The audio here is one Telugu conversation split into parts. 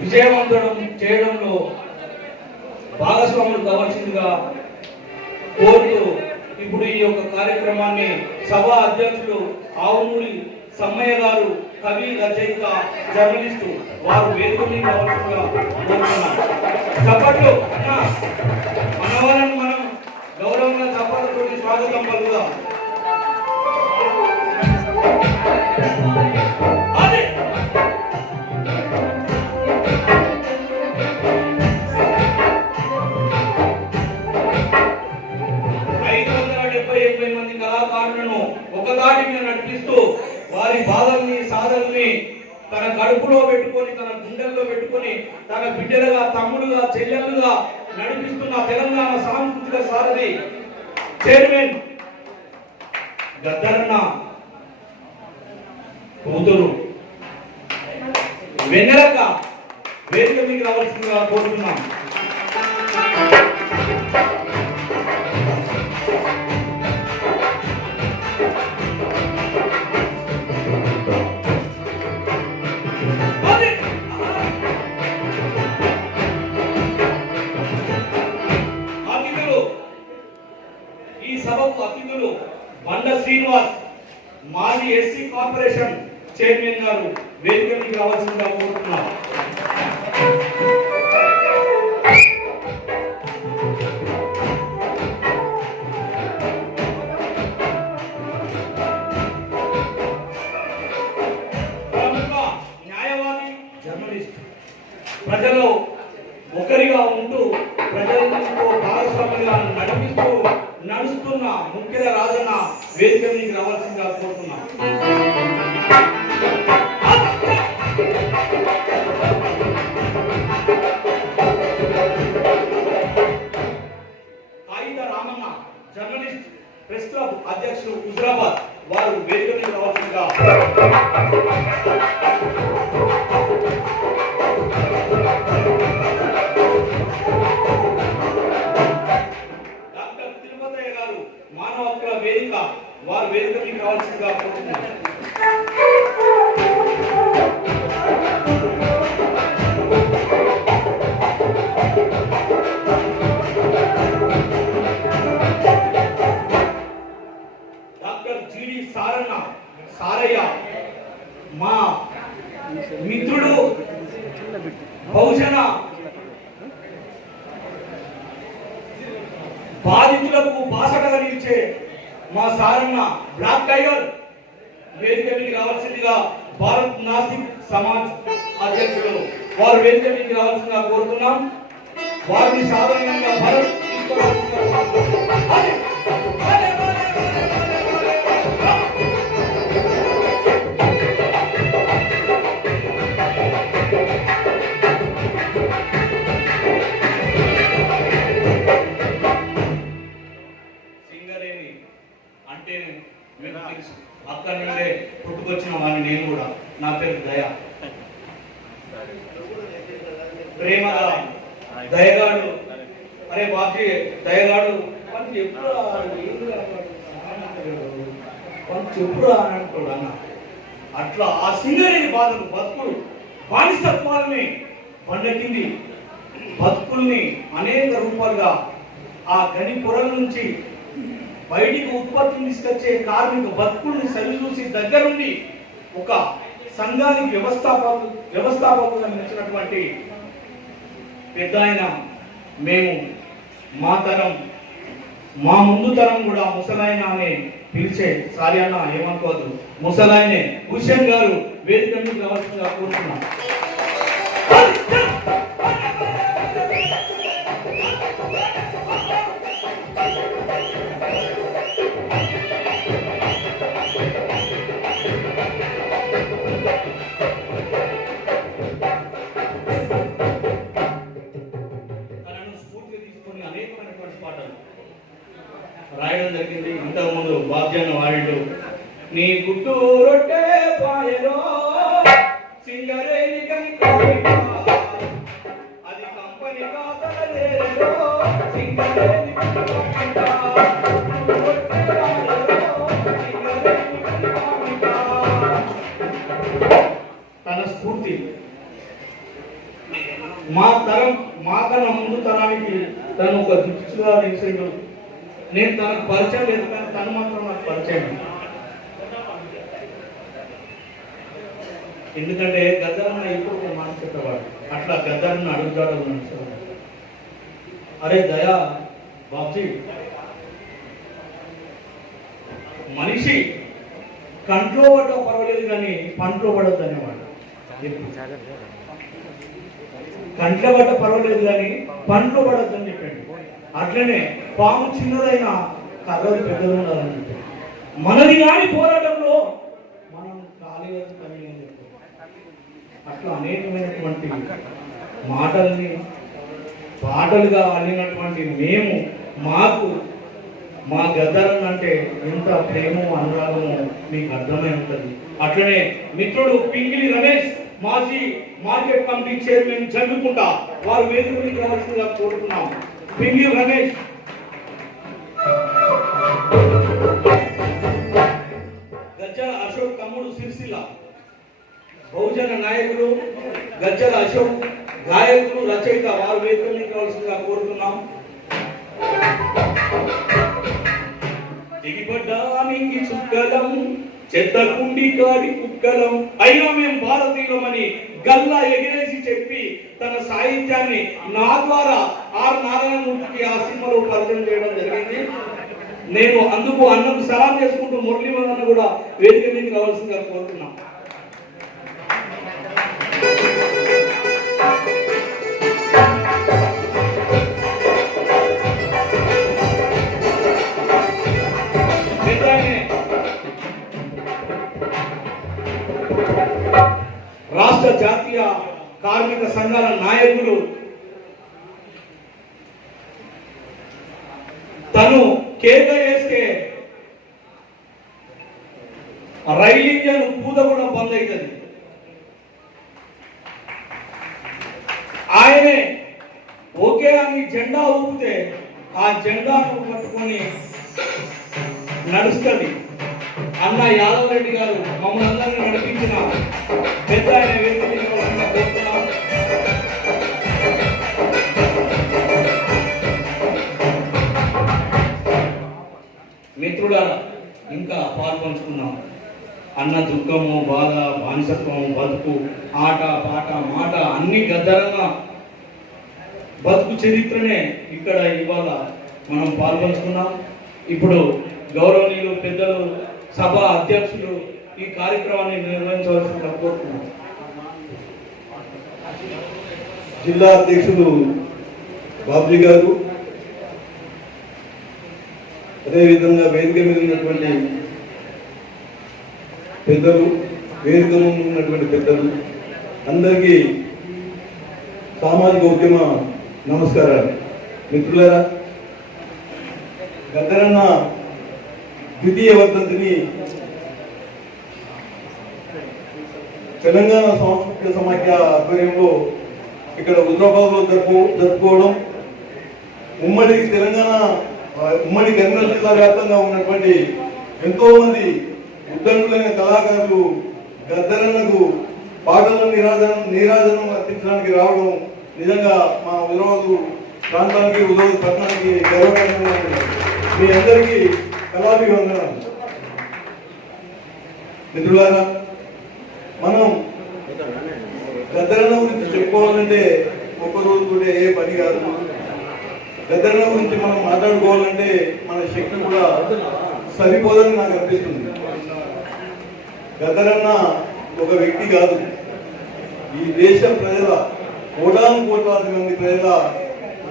విజయవంతం చేయడంలో భాగస్వాములు కావాల్సిందిగా కోరుతూ ఇప్పుడు ఈ యొక్క కార్యక్రమాన్ని సభా అధ్యక్షులు ఆవుమూడి సమ్మయ్య గారు, కవి, రచయిత, జర్నలిస్టు వారు వేదికని కావాల్సిందిగా కోరుతున్నాం. చప్పట్లు మన వాళ్ళని మనం గౌరవంగా చప్పట్లతో స్వాగతం పలుకుదాం. కళాకారులను ఒకదాటి మీద నడిపిస్తూ వారి బాధల్ని సాధల్ని తన కడుపులో పెట్టుకొని, తన గుండెల్లో పెట్టుకొని, తన బిడ్డలుగా, తమ్ముడుగా, చెల్లెలుగా నడిపిస్తున్న తెలంగాణ సాంస్కృతిక సారథి చైర్మన్ గద్దరన్న కూతురు వెన్నెలక వేదిక మీకు రావాల్సిందిగా కోరుతున్నాం. అతిథులు బండ శ్రీనివాస్, మాజీ ఎస్సీ కార్పొరేషన్ చైర్మన్ గారు వేదిక మీకు రావాల్సిందిగా కోరుతున్నారు. న్యాయవాది, జర్నలిస్ట్, ప్రజలు ఒకరిగా ఉంటూ ప్రజలతో భాగస్వామిగా నడుస్తున్న ముఖ్య రాజన్న వేదిక మీకు రావాల్సిందిగా కోరుతున్నాం. కాయిద రామన్న, జర్నలిస్ట్, ప్రెస్ క్లబ్ అధ్యక్షులు, హుజరాబాద్ వారు వేదిక మీకు రావాల్సిందిగా మానవ హక్కుల వేదిక వారు వేదిక మీకు రావాల్సిందిగా కోరుతున్నారు. డాక్టర్ జిడి సారయ్య మా మిత్రుడు, బహుజన బాధితులకు బాసటగా నిలిచే మా సారన్న బ్లాక్ టైగర్ వేదిక మీకు రావాల్సిందిగా భారత్ నాసిక్ సమాజ్ అధ్యక్షులు వారు వేదిక మీకు రావాల్సిందిగా కోరుతున్నాం. వారిని సాధారణంగా భారత్ అంటే అక్కడ నుండే పుట్టుకొచ్చిన వాడిని నేను కూడా. నా పేరు దయ. ప్రేమగా దయగాడు, అరే బాబీ దయగాడు ఎప్పుడు అనుకోడు అన్న. అట్లా ఆ సింగరేణి బాధలు, బతుకులు, బానిసత్వాలని పండకింది బతుకుల్ని అనేక రూపాలుగా ఆ గని పొరల నుంచి బయటికి ఉత్పత్తిని తీసుకొచ్చే కార్మిక బతుకుల్ని సరిచూసి దగ్గరుండి ఒక సంఘానికి వ్యవస్థాపకులను ఇచ్చినటువంటి పెద్ద ఆయన. మేము మా తరం, మా ముందు తరం కూడా ముసలాయన అని పిలిచే, సారీ అన్న ఏమనుకోవద్దు, ముసలాయనే హుసేన్ గారు వేదిక నుంచి రావాల్సిందిగా కోరుతున్నాం. రాయడం జరిగింది. ఇంతకుముందు బాబ్జాన్ వాడిడు, నీ గుట్టు రొట్టె పాయలో సింగరేణి అది కంపెనీ కాతలేరో సింగరేణి తన స్ఫూర్తి మా తరం మాకన్నా ముందు తరానికి తను ఒక దిక్కుగా నిలిచిండు. నేను తనకు పరిచయం లేదు, కానీ తను మాత్రం నాకు పరిచయం. ఎందుకంటే గద్దరన్న ఇప్పుడు ఒక మాట చెప్పేవాడు, అట్లా గద్దరన్న అడుగుతాడు ఉన్నాడు. అరే దయా బాబ్జీ, మనిషి కంట్లో పడ్డా పర్వాలేదు కానీ పంట్లో పడద్దు అనేవాడు. కంట్లో పడ్డ పర్వాలేదు కానీ పంట్లో పడద్దు అని చెప్పాడు. అట్లనే పాము చిన్నదైనా కర్రది పెద్దది ఉండాలని చెప్పాడు. మనది కాని పోరాటంలో మనం కాలేదు అని చెప్పాడు. అట్లా అనేకమైనటువంటి మాటల్ని పాటలుగా అల్లినటువంటి మేము మాకు మా గద్దరన్న అంటే ఎంత ప్రేమో అనురాగమో మీకు అర్థమై ఉంటుంది. అట్లనే మిత్రుడు పింగిలి రమేష్, మాజీ మార్కెట్ కమిటీ చైర్మన్ జమ్మికుంట, వారు వేదిక మీద రావాల్సిందిగా కోరుతున్నాం. పింగిలి రమేష్. గజ్జల అశోక్ తమ్ముడు సిరిసిల్ల, బహుజన నాయకులు గజ్జల అశోక్, గాయకులు రచయిత, వారు వేదిక మీద రావాల్సిందిగా కోరుతున్నాం. దిగిపడ్డానికి చుక్కలం, చెత్తకుండి కాడి కుక్కలం, అయినా మేము భారతీయులమని గల్లా ఎగిరేసి చెప్పి తన సాహిత్యాన్ని నా ద్వారా ఆర్ నారాయణమూర్తికి ఆ సినిమాలో పరిచయం చేయడం జరిగింది. నేను అందుకు అన్నకు సలాం చేసుకుంటూ మురళీమోహన్ కూడా వేదిక మీదకి రావాల్సిందిగా కోరుతున్నాం. రాష్ట్ర జాతీయ కార్మిక సంఘాల నాయకులు, తను కేక వేస్తే రైలు ఇంజన్ పూత కూడా బంద్ అవుతుంది. ఆయనే ఓకే అని జెండా ఊపితే ఆ జెండాను పట్టుకొని నడుస్తుంది. అన్న యాదవ్ రెడ్డి గారు మమ్మల్ని అందరినీ నడిపించిన పెద్ద ఆయన కోరుతున్నాం. మిత్రులారా, ఇంకా పాల్పంచుకున్నాం. అన్న దుఃఖము, బాధ, బానిసత్వం, బతుకు, ఆట పాట మాట అన్ని గద్దరంగా బతుకు చరిత్రనే ఇక్కడ ఇవాళ మనం పాల్పంచుకున్నాం. ఇప్పుడు గౌరవనీయులు పెద్దలు, సభ అధ్యక్షులు ఈ కార్యక్రమాన్ని నిర్వహించవలసిందిగా కోరుతున్నాం. జిల్లా అధ్యక్షులు బాబ్జీ గారు, అదేవిధంగా వేదిక మీద ఉన్నటువంటి పెద్దలు, వేదిక ముందు ఉన్నటువంటి పెద్దలు అందరికీ సామాజిక ఉద్యమ నమస్కారాలు. మిత్రులారా, గద్దరన్న ద్వితీయ వర్ధంతిని తెలంగాణ సాంస్కృతిక సమాఖ్య ఆధ్వర్యంలో ఇక్కడ హుజరాబాద్లో జరుపుకోవడం, ఉమ్మడి కరీంనగర్ జిల్లా వ్యాప్తంగా ఉన్నటువంటి ఎంతో మంది ఉద్దండులైన కళాకారులు గద్దరన్నకు పాటల నీరాజనం అర్పించడానికి రావడం నిజంగా మా హుజరాబాద్ ప్రాంతానికి, హుజరాబాద్ పట్టణానికి గర్వకారణంగా ఉంటుంది. మీ అందరికీ కళాభివందనాలు. మిత్రులారా, మనం గద్దరన్న గురించి చెప్పుకోవాలంటే ఒక్కరోజు కూడా ఏ పని కాదు. గద్దరన్న గురించి మనం మాట్లాడుకోవాలంటే మన శక్తి కూడా సరిపోదని నాకు అనిపిస్తుంది. గద్దరన్న ఒక వ్యక్తి కాదు, ఈ దేశ ప్రజల కోటాది మంది ప్రజల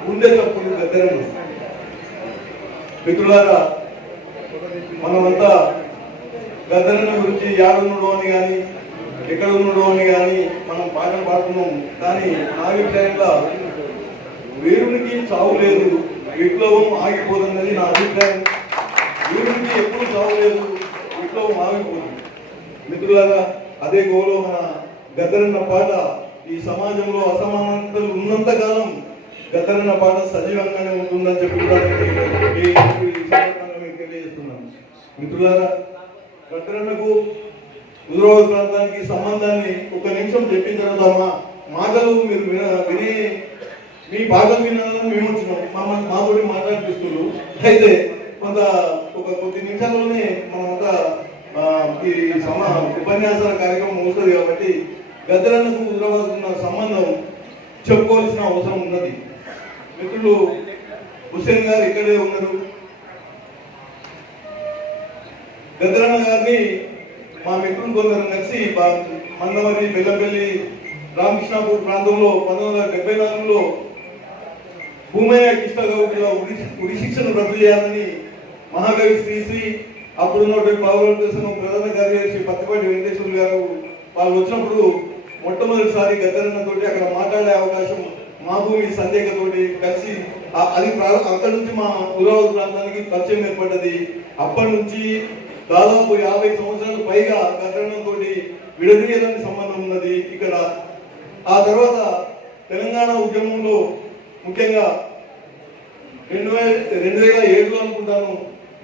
గుండె చప్పుడు గద్దరన్న. మిత్రులారా, మనమంతా గద్దరన్న గురించి యాడున్నాడో అని కానీ ఎక్కడ ఉన్నాడో అని కానీ మనం పాటలు పాడుతున్నాం. కానీ నా అభిప్రాయంలో వీరునికి చావు లేదు, విప్లవం ఆగిపోతున్నది నా అభిప్రాయం. వీరునికి ఎప్పుడు చావు లేదు, విప్లవం ఆగిపోతుంది. మిత్రులారా, అదే గోలో మన గద్దరన్న పాట ఈ సమాజంలో అసమానతలు ఉన్నంత కాలం గద్దరన్న పాట సజీవంగానే ఉంటుందని చెప్పి కూడా తెలియజేస్తున్నాను. మిత్రులారా, గద్దరన్నకు హుజరాబాద్ ప్రాంతానికి సంబంధాన్ని ఒక నిమిషం చెప్పించడదామా మాటలు మీరు విని మీ పాటలు వినాలని మేము వచ్చినాం, మాతోటి మాట్లాడిపిస్తున్నారు. అయితే కొద్ది నిమిషాల్లోనే మనమంతా ఈ ఉపన్యాసాల కార్యక్రమం అవుతుంది కాబట్టి గద్దరన్నకు హుజరాబాద్ ఉన్న సంబంధం చెప్పుకోవాల్సిన అవసరం ఉన్నది. మిత్రులు హుస్సేన్ గారు ఇక్కడే ఉన్నారు. గద్దరన్న గారిని మా మిత్రులు కొందరు కలిసి మందమరి, బెల్లంపల్లి, రామకృష్ణాపూర్ ప్రాంతంలో 1974లో భూమయ్య కృష్ణగౌడ్ల ఉరి శిక్షను రద్దు చేయాలని మహాకవి శ్రీశ్రీ, అప్పుడున్నటువంటి పౌరత్వ సంఘం ప్రధాన కార్యదర్శి పత్తిపాటి వెంకటేశ్వర గారు వాళ్ళు వచ్చినప్పుడు మొట్టమొదటిసారి గద్దరన్నతోటి అక్కడ మాట్లాడే అవకాశం మా భూమి సందేహతోటి కలిసి అది అక్కడి నుంచి మా హుజరాబాద్ ప్రాంతానికి పరిచయం ఏర్పడ్డది. అప్పటి నుంచి దాదాపు 50 సంవత్సరాలు పైగా గద్దరన్నతో విడదీయలేని సంబంధం ఉన్నది ఇక్కడ. ఆ తర్వాత తెలంగాణ ఉద్యమంలో ముఖ్యంగా 2007లో అనుకుంటాను,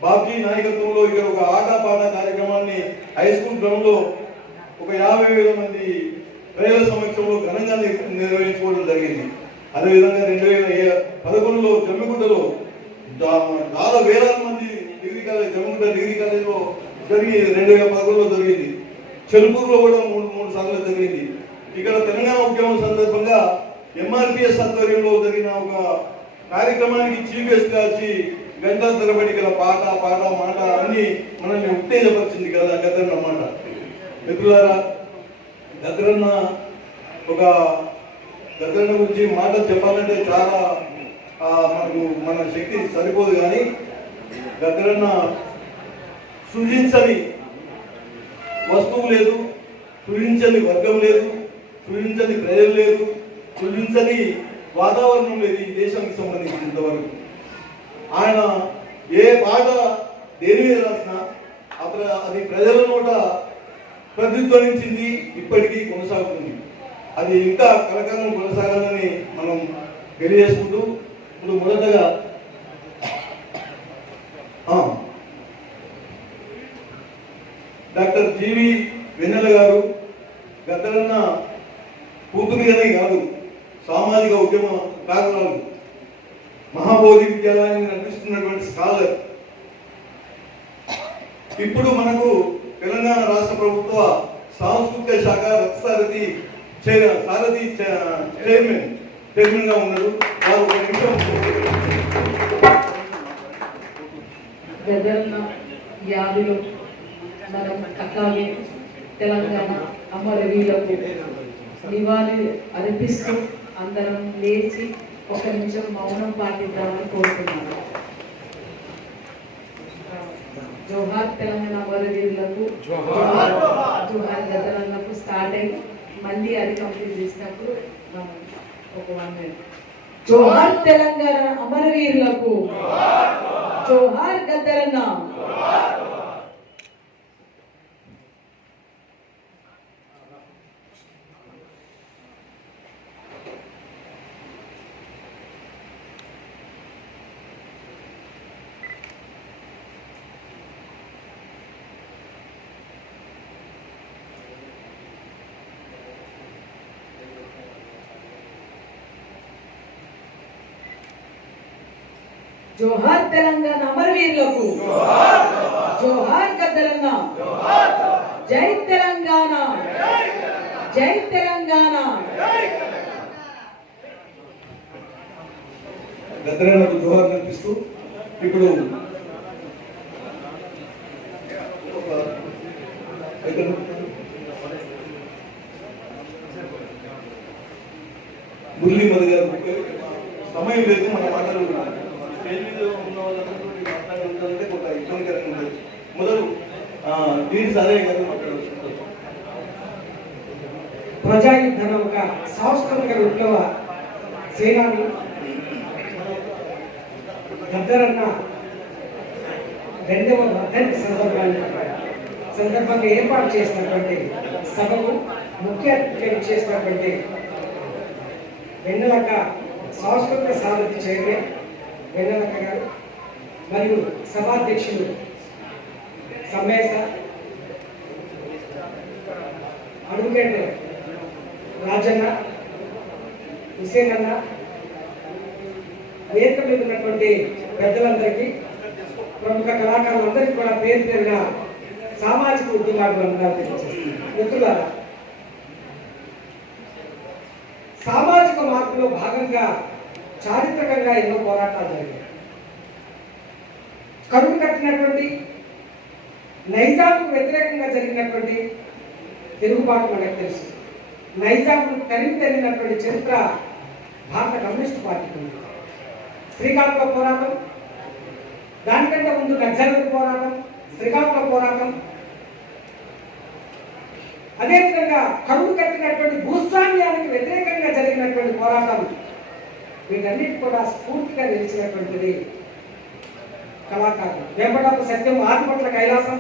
బాబ్జీ నాయకత్వంలో ఇక్కడ ఒక ఆటపాట కార్యక్రమాన్ని హై స్కూల్ గ్రౌండ్ లో ఒక 50,000 మంది ప్రజల సమక్షంలో ఘనంగా నిర్వహించుకోవడం జరిగింది. అదేవిధంగా 2011లో జమ్మిగుట్టలో చాలా వేలాది మంది డిగ్రీ కాలేజ్, జమ్మిగుట్ట డిగ్రీ కాలేజ్లో జరిగి 2011లో జరిగింది. చెలుపూరులో కూడా మూడు సార్లు జరిగింది. ఇక్కడ తెలంగాణ ఉద్యమం సందర్భంగా ఎంఆర్పిఎస్ ఆధ్వర్యంలో జరిగిన ఒక కార్యక్రమానికి చీఫ్ గెస్ట్ గా వచ్చి గంటల తరబడి గల పాట మాట అన్ని మనల్ని ఉత్తేజపరిచింది కదా గద్దరన్న మాట. మిత్రులారా, గద్దరన్న గురించి మాటలు చెప్పాలంటే చాలా మన శక్తి సరిపోదు. కానీ గద్దరన్న సృజించని వస్తువు లేదు, సృజించని వర్గం లేదు, సృజించని ప్రజలు లేదు, సృజించని వాతావరణం లేదు ఈ దేశానికి సంబంధించినంతవరకు. ఆయన ఏ పాట దేని మీద రాసినా అది ప్రజల నోట ప్రతిధ్వనించింది, ఇప్పటికీ కొనసాగుతుంది. అది ఇంకా కలకాలం కొనసాగాలని మనం తెలియజేసుకుంటూ, ఇప్పుడు మొదటగా డాక్టర్ జీవి వెన్నెల గారు గద్దరన్న కూతురుగానే కాదు, సామాజిక ఉద్యమ కారణాలు, మహాబోధి విద్యాలయాన్ని నడిపిస్తున్నటువంటి స్కాలర్. ఇప్పుడు మనకు తెలంగాణ రాష్ట్ర ప్రభుత్వ సాంస్కృతిక శాఖ రథసారథి చైర్మన్ గా ఉన్నారు. వారు ఒక నిమిషం. గద్దరన్న వ్యాధులు మనం అట్లాగే తెలంగాణ అమరవీరులకు నివాళి అర్పిస్తూ అందరం లేచి ఒక నిమిషం మౌనం పాటిద్దామని కోరుతున్నాను. జోహార్ తెలంగాణ అమరవీరులకు, జోహార్ గద్దరన్నకు స్టార్ట్ అయ్యి మళ్ళీ అది కంప్లీట్ చేసినప్పుడు మనం ఒక 1 minute. జోహార్ తెలంగాణ అమరవీరులకు, జోహార్ గద్దరన్న. జోహార్ తెలంగాణ అమరవీరులకు, జోహార్ గద్దరన్న. జై తెలంగాణ, జై తెలంగాణ. గద్దరన్నకు జోహార్ కనిపిస్తూ ఇప్పుడు మురళీ మధు గారు సమయం లేదు, మన మాటలు స్టేజ్ మీద ఉన్న వాళ్ళందరూ మాట్లాడుతుంటే కొంత ఇబ్బందికరంగా ఉండదు. మొదలు దీని సరే గారు మాట్లాడవచ్చు. ప్రజాయుద్ధం ఒక సాంస్కృతిక విప్లవ సేనాని గద్దరన్న 2వ వర్ధంతి సందర్భంగా ఏర్పాటు చేసినటువంటి సభకు ముఖ్య అతిథిగా చేసినటువంటి వెన్నెలక్క సాంస్కృతిక సారథి చైర్మన్ వెన్నెలక్క గారు మరియు సభాధ్యక్షులు సమ్మేశ, అడ్వకేట్ రాజన్న, హుసేన్ అన్న, వేదిక మీద ఉన్నటువంటి పెద్దలందరికీ, ప్రముఖ కళాకారులందరికీ కూడా పేరు పేరున సామాజిక ఉద్యమాలందరూ తెలియజేస్తారు. మిత్రులారా, సామాజిక మార్పులో భాగంగా చారిత్రకంగా ఎన్నో పోరాటాలు జరిగాయి. కరువు కట్టినటువంటి నైజాంకు వ్యతిరేకంగా జరిగినటువంటి తిరుగుబాటు మనకు తెలుసు. నైజాంను తరిమి తరిగినటువంటి చరిత్ర భారత కమ్యూనిస్ట్ పార్టీకి ఉంది. శ్రీకాకుళ పోరాటం, దానికంటే ముందు నక్సలైట్ పోరాటం, శ్రీకాకుళ పోరాటం, అదేవిధంగా కరువు కట్టినటువంటి భూస్వామ్యానికి వ్యతిరేకంగా జరిగినటువంటి పోరాటాలు, వీటన్నిటి కూడా స్ఫూర్తిగా నిలిచినటువంటిది కళాకారులు. వెంపటప్ప సత్యం, ఆదిపట్ల కైలాసం,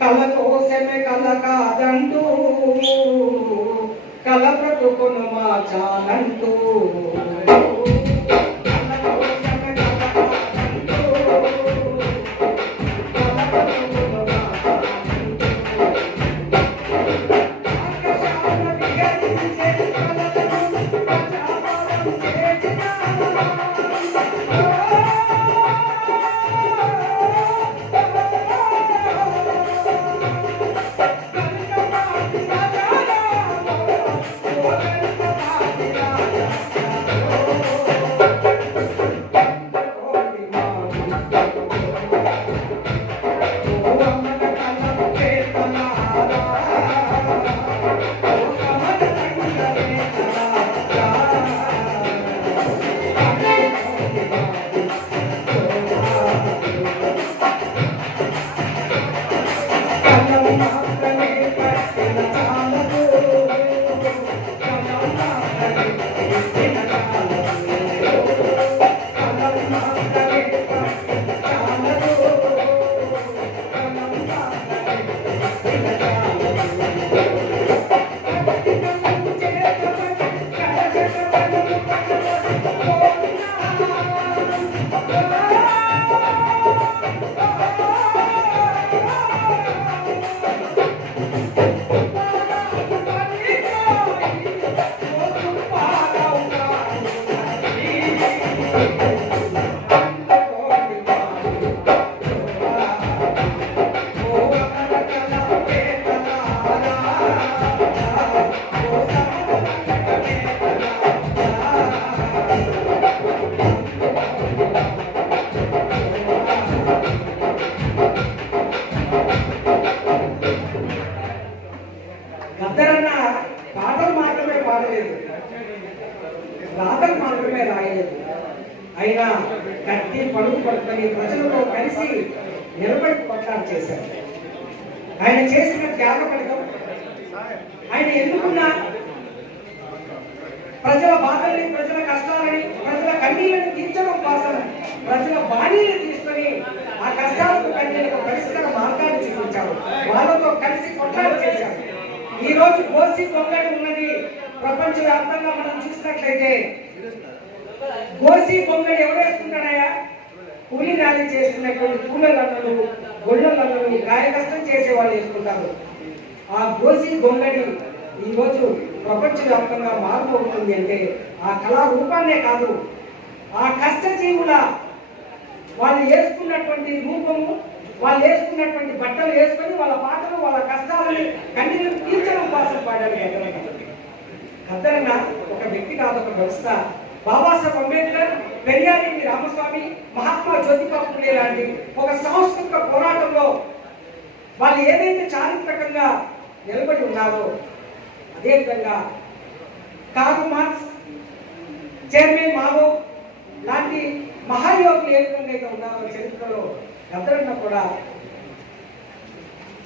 కళ్ళతో సెమె కళ్ళ కాదంటూ కళ్ళ ప్రతుకును మా చాలంటూ గద్దరన్న పాటలు మాత్రమే పాడలేదు, రాతలు మాత్రమే రాయలేదు. అయినా గట్టి పలుకు పడుకొని ప్రజలతో కలిసి నిలబడి పోరాటం చేశారు. ఆయన చేసిన త్యాగ ఫలితం, ఆయన ఎన్నుకున్న ప్రజల బాధల్ని, ప్రజల కష్టాలని, ప్రజల కన్నీళ్ళని తీర్చడం కోసం ప్రజల బాణీని తీసుకొని ఆ కష్టాలకు కన్నీళ్లకు పరిష్కార మార్గాన్ని చూపించారు. వాళ్ళతో కలిసి కొట్లాట చేశారు. ఈ రోజు గోసి పొంగడి ఉన్నది ప్రపంచవ్యాప్తంగా మనం చూసినట్లయితే, గోసి పొంగడి ఎవరేసుకుంటాడయా? కూలి నాలి చేసుకున్నటువంటి కూలలను, గొళ్ళలను, గాయ కష్టం చేసే వాళ్ళు వేసుకుంటారు. ఆ గోసి గొంగడి ఈ రోజు ప్రపంచవ్యాప్తంగా మారిపోతుంది అంటే ఆ కళా రూపాన్నే కాదు, ఆ కష్టజీవుల వాళ్ళు వేసుకున్నటువంటి రూపము, వాళ్ళు వేసుకున్నటువంటి బట్టలు వేసుకొని వాళ్ళ పాటలు, వాళ్ళ కష్టాలని కన్నీళ్ళు తీర్చడం కోసం పాడారు గద్దరన్న. ఒక వ్యక్తి కాదు, ఒక వ్యవస్థ. బాబాసాహెబ్ అంబేద్కర్, పెరియారెడ్డి రామస్వామి, మహాత్మా జ్యోతిబా ఫులే లాంటి ఒక సాంస్కృతిక పోరాటంలో వాళ్ళు ఏదైతే చారిత్రకంగా నిలబడి ఉన్నారో, అదేవిధంగా కార్ల్ మార్క్స్, చైర్మన్ మావో లాంటి మహాయోగులు ఏ విధంగా అయితే ఉన్నారో చరిత్రలో, గద్దరన్న కూడా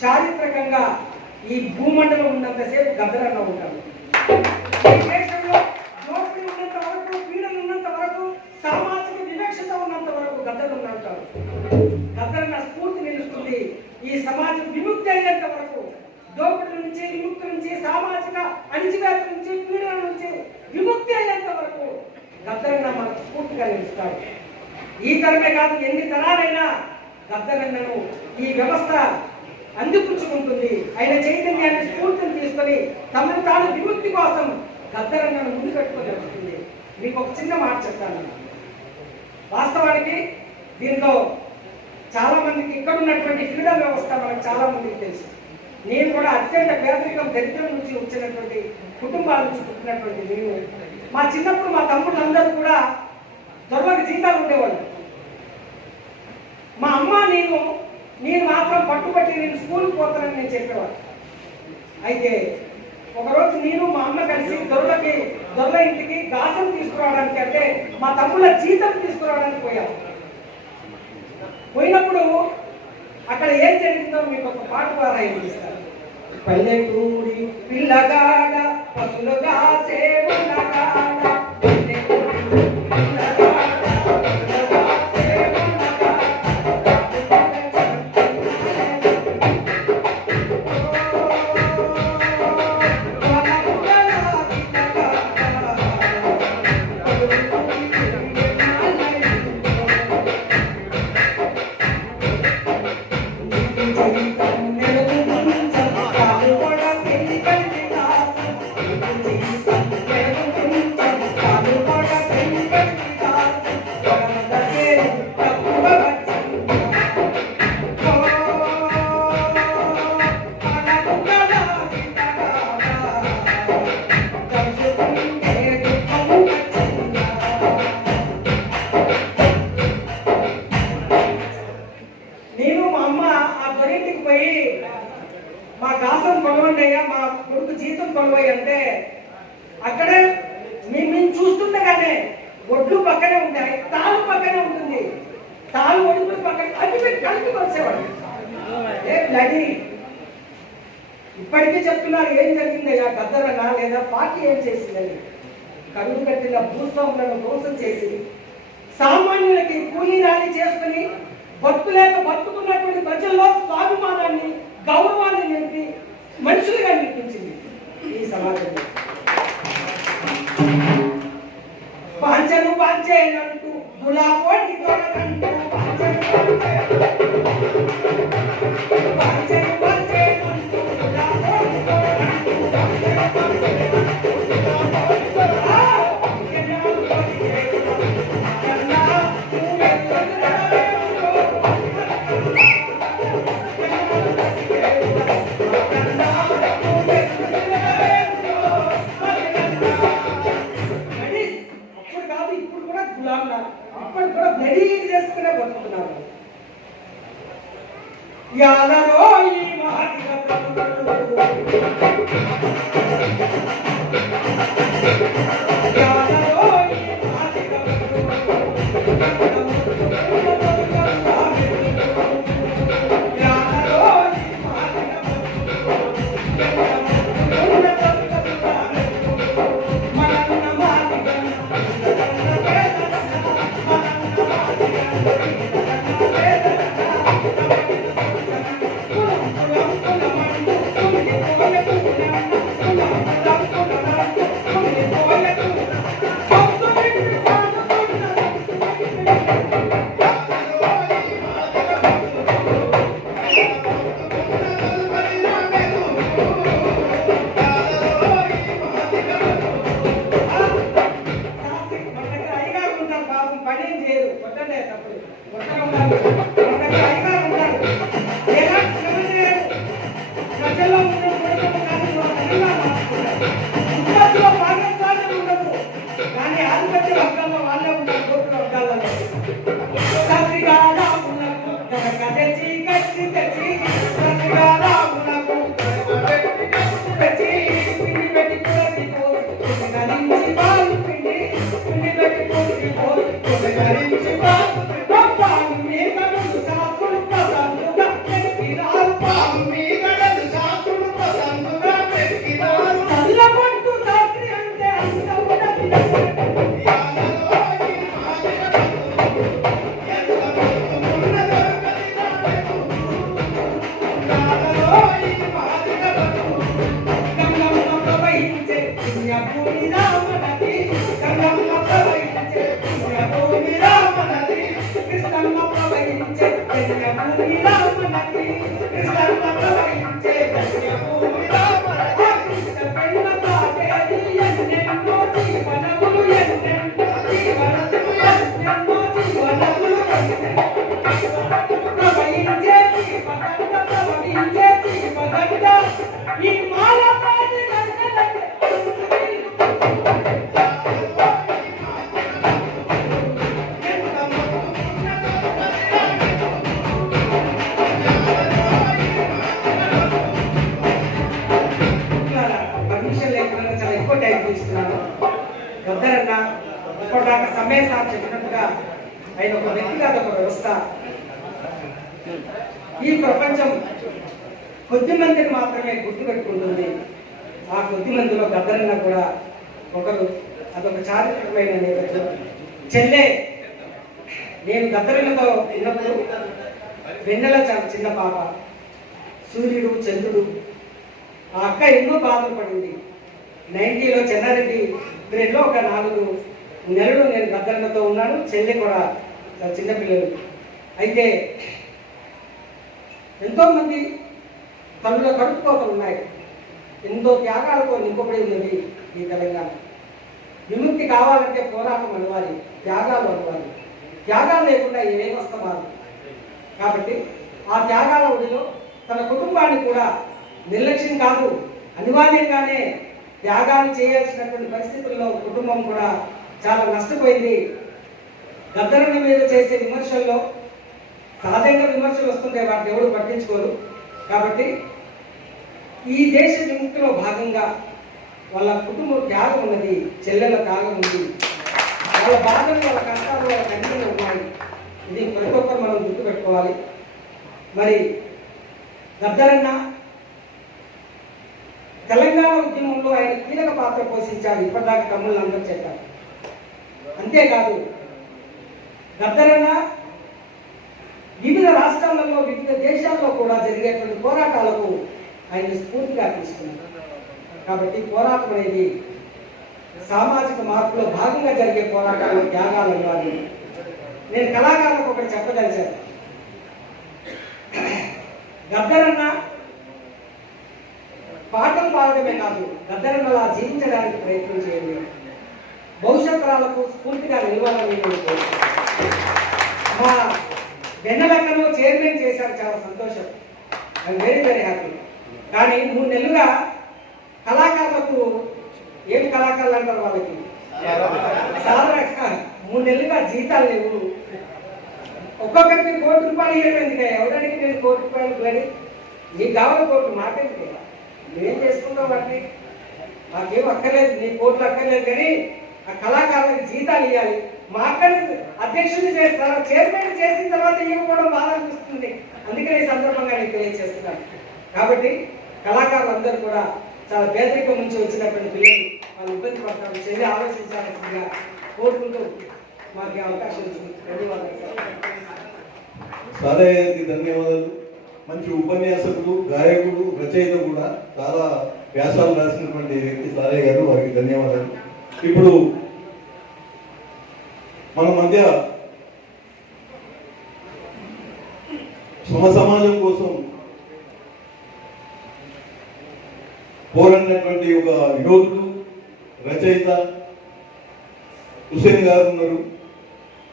చారిత్రకంగా ఈ భూమండలం ఉన్నంతసేపు గద్దరన్న ఉంటాడు. దేశంలో దోపిడీ ఉన్నంత వరకు, పీడలు ఉన్నంత వరకు, సామాజిక వివక్షత ఉన్నంత వరకు గద్దరన్న ఉంటాడు. గద్దరన్న స్ఫూర్తి నిలుస్తుంది. ఈ సమాజం విముక్తి అయ్యేంత వరకు, దోపిడీ నుంచి, విముక్తి నుంచి, సామాజిక అణిచివేత నుంచి, పీడల నుంచి విముక్తి అయ్యేంత వరకు గద్దరన్న మనకు స్ఫూర్తిగా నిలుస్తాడు. ఈ తరమే కాదు, ఎన్ని తరాలైనా గద్దరన్నను ఈ వ్యవస్థ అందిపుచ్చుకుంటుంది. ఆయన చైతన్యాన్ని, స్ఫూర్తిని తీసుకొని తమను తాను విముక్తి కోసం గద్దరన్నను ముందు పెట్టుకొని వస్తుంది. మీకు ఒక చిన్న మాట చెప్తాను. వాస్తవానికి దీంట్లో చాలా మందికి ఇక్కడ ఉన్నటువంటి ఫ్రీడమ్ వ్యవస్థ మనకు చాలా మందికి తెలుసు. నేను కూడా అత్యంత పేదరికం దరిద్రం నుంచి వచ్చినటువంటి కుటుంబాల నుంచి పుట్టినటువంటి నేను, మా చిన్నప్పుడు మా తమ్ముళ్ళందరూ కూడా దొరవకి జీతాలు ఉండేవాళ్ళు. మా అమ్మ నేను మాత్రం పట్టుబట్టి నేను స్కూల్కి పోతానని నేను చెప్పేవాడు. అయితే ఒకరోజు నేను మా అమ్మ కలిసి దొరల ఇంటికి గాసం తీసుకురావడానికి, అంటే మా తమ్ముళ్ళ జీతం తీసుకురావడానికి పోయినప్పుడు అక్కడ ఏం జరిగిందో మీకు ఒక పాట ద్వారా ఇస్తారు. పల్లెటూరి పిల్లగాడ పసులుగా సేవనగాడ, మా గాసం కొనవండి అయ్యా, మా కొడుకు జీతం కొనవయ్య అంటే అక్కడే మేము చూస్తుండగానే ఒడ్లు పక్కనే ఉంటాయి, తాళ్ళు పక్కనే ఉంటుంది, తాళ్ళు ఒడుగులు పక్కన అన్ని పెట్టి కలిపి వచ్చేవాడు. ఇప్పటికీ చెప్తున్నారు ఏం జరిగిందయ్యా గద్దరన్న లేదా పార్టీ ఏం చేసిందని. కరువు కట్టిన భూస్వాములను మోసం చేసి సామాన్యులకి కూలీ రాలి చేసుకుని బతుకుతున్నటువంటి ప్రజల్లో స్వాభిమానాన్ని గౌరవాన్ని నింపి మనుషులుగా నింపించింది ఈ సమాజంలో. పాంచను పాంచేనంటూ గులాబోటి తోడకంటూ పాంచను పాంచేనంటూ గులాబోటి అప్పుడు కూడా బ్లడీ చేసుకునే బతుకుతున్నారు. యాదరో ఈ మహతిగా కృష్ణ గద్దరన్న ఇప్పటిదాకా సమ్మె సార్ చెప్పినట్టుగా ఆయన ఒక వ్యక్తిగత ఒక వ్యవస్థ. ఈ ప్రపంచం కొద్ది మందిని మాత్రమే గుర్తుపెట్టుకుంటుంది. ఆ కొద్ది మందిలో గద్దరన్న కూడా ఒకరు. అదొక చారిత్రకమైన నేపథ్యం. చెల్లె నేను గద్దరన్నతో ఉన్నప్పుడు వెన్నెల చాలా చిన్న పాప, సూర్యుడు చంద్రుడు. ఆ అక్క ఎన్నో బాధలు పడింది. 90లో చెన్నారెడ్డి పీరియడ్లో ఒక 4 నెలలు నేను గద్దరన్నతో ఉన్నాను. చెల్లె కూడా చిన్నపిల్లలు. అయితే ఎంతోమంది తల్లుల కడుపుకోతలు ఉన్నాయి. ఎంతో త్యాగాలతో నింపబడి ఉన్నది ఈ తెలంగాణ. విముక్తి కావాలంటే పోరాటం అనవాలి, త్యాగాలు అనవాలి. త్యాగాలు లేకుండా ఏ వ్యవస్థ మారు. కాబట్టి ఆ త్యాగాల ఒడిలో తన కుటుంబాన్ని కూడా నిర్లక్ష్యం కాదు, అనివార్యంగానే త్యాగాలు చేయాల్సినటువంటి పరిస్థితుల్లో కుటుంబం కూడా చాలా నష్టపోయింది. గద్దరన్న మీద చేసే విమర్శల్లో సహజంగా విమర్శలు వస్తుంటే వాటిని ఎవరు పట్టించుకోరు. కాబట్టి ఈ దేశ విముక్తిలో భాగంగా వాళ్ళ కుటుంబం త్యాగం ఉన్నది, చెల్లెల త్యాగం ఉంది. వాళ్ళ బాధలు, వాళ్ళ కష్టాలు, వాళ్ళ కన్నీళ్ళు ఉన్నాయి. ఇది ప్రతి ఒక్కరు మనం గుర్తుపెట్టుకోవాలి. మరి గద్దరన్న తెలంగాణ ఉద్యమంలో ఆయన కీలక పాత్ర పోషించాడు. ఇప్పటిదాకా తమ్ముళ్ళు అందరూ చెప్పారు. అంతేకాదు గద్దరన్న వివిధ రాష్ట్రాలలో, వివిధ దేశాల్లో కూడా జరిగేటువంటి పోరాటాలకు ఆయన స్ఫూర్తిగా తీసుకున్నారు. కాబట్టి పోరాటం అనేది సామాజిక మార్పులో భాగంగా జరిగే పోరాటాలు, త్యాగాలు అన్నవారు. నేను కళాకారులకు ఒకటి చెప్పదలిచాను. గద్దరన్న పాటలు పాడటమే కాదు, గద్దరన్నలా జీవించడానికి ప్రయత్నం చేయండి. భవిష్యత్ తరాలకు స్ఫూర్తిగా నిలవాలని మా వెన్నెలక్కను చైర్మన్ చేశారు. చాలా సంతోషం. I'm very very happy. కానీ 3 నెలలుగా కళాకారులకు, ఏం కళాకారులు అంటారు వాళ్ళకి, చాలా 3 నెలలుగా జీతాలు లేవు. ఒక్కొక్కరికి ₹1,00,00,000 ఇవ్వడం ఎందుకే? ఎవరికి నేను ₹1,00,00,000 కానీ నీకు కావాలి కోట్లు, మాకేందుకే? నువ్వేం చేసుకుంటావు వాటిని? మాకేం అక్కర్లేదు, నీ కోట్లు అక్కర్లేదు. కానీ ఆ కళాకారులకు జీతాలు ఇవ్వాలి. మా అక్కడి అధ్యక్షుడిని చేస్తారు, చైర్మన్ చేసిన తర్వాత ఇవ్వకపోవడం బాధ అనిపిస్తుంది. అందుకని ఈ సందర్భంగా నేను తెలియజేస్తున్నాను. కాబట్టి కళాకారులందరూ కూడా చాలా పేదరికం నుంచి వచ్చినటువంటి పిల్లలు వాళ్ళు ఇబ్బంది పడతారు. చెల్లి ఆలోచించాల్సిందిగా కోరుకుంటూ మాకు అవకాశం ఇచ్చింది. ధన్యవాదాలు. సారయ్య గారికి ధన్యవాదాలు. మంచి ఉపన్యాసకుడు, గాయకుడు, రచయిత కూడా. చాలా వ్యాసాలు రాసినటువంటి వ్యక్తి సారయ్య గారు, వారికి ధన్యవాదాలు. ఇప్పుడు మన మధ్య సమాజం కోసం పోరాడినటువంటి ఒక యోధుడు, రచయిత హుసేన్ గారు ఉన్నారు.